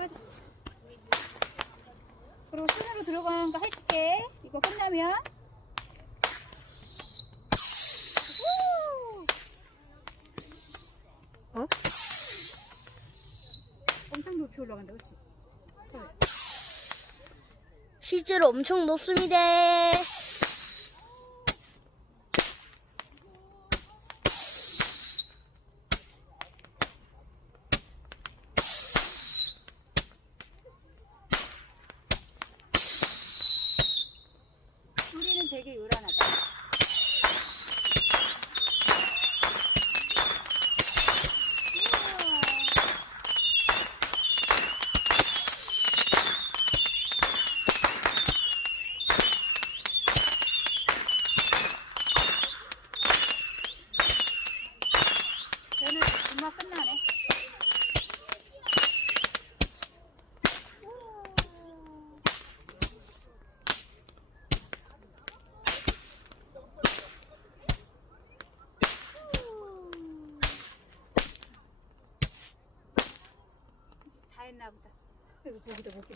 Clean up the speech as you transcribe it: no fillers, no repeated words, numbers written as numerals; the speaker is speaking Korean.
가자. 그리고 손으로 들어가는 거 할게. 이거 끝나면. 어? 엄청 높이 올라간다, 그렇지? 실제로 엄청 높습니다. 소리는 되게 요란하다. 쟤는 금방 끝나네. 다 했나 보다. 여기 거기도 못